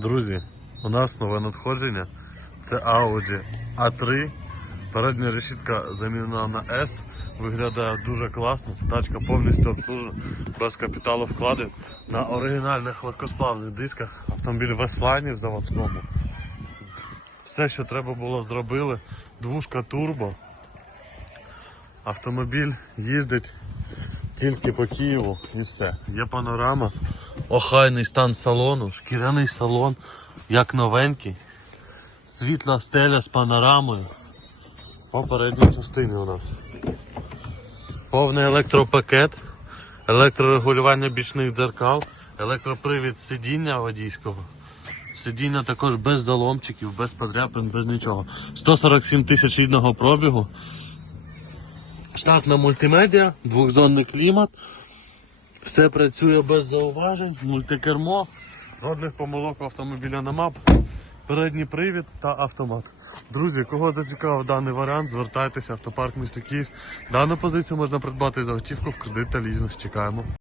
Друзі, у нас нове надходження. Це Audi A3. Передня решітка замінена на S. Виглядає дуже класно. Тачка повністю обслужена, без капіталу вкладень. На оригінальних легкосплавних дисках автомобіль в S-Line в заводському. Все, що треба було, зробили. Двушка турбо. Автомобіль їздить тільки по Києву і все. Є панорама, охайний стан салону, шкіряний салон, як новенький. Світла стеля з панорамою. По передній частині у нас. Повний електропакет, електрорегулювання бічних дзеркал, електропривід сидіння водійського. Сидіння також без заломчиків, без подряпин, без нічого. 147 тисяч рідного пробігу. Штатна мультимедіа, двохзонний клімат. Все працює без зауважень, мультикермо, жодних помилок автомобіля автомобіля нема. Передній привід та автомат. Друзі, кого зацікавив даний варіант, звертайтеся автопарк міста Київ. Дану позицію можна придбати за готівку в кредит та лізинг. Чекаємо.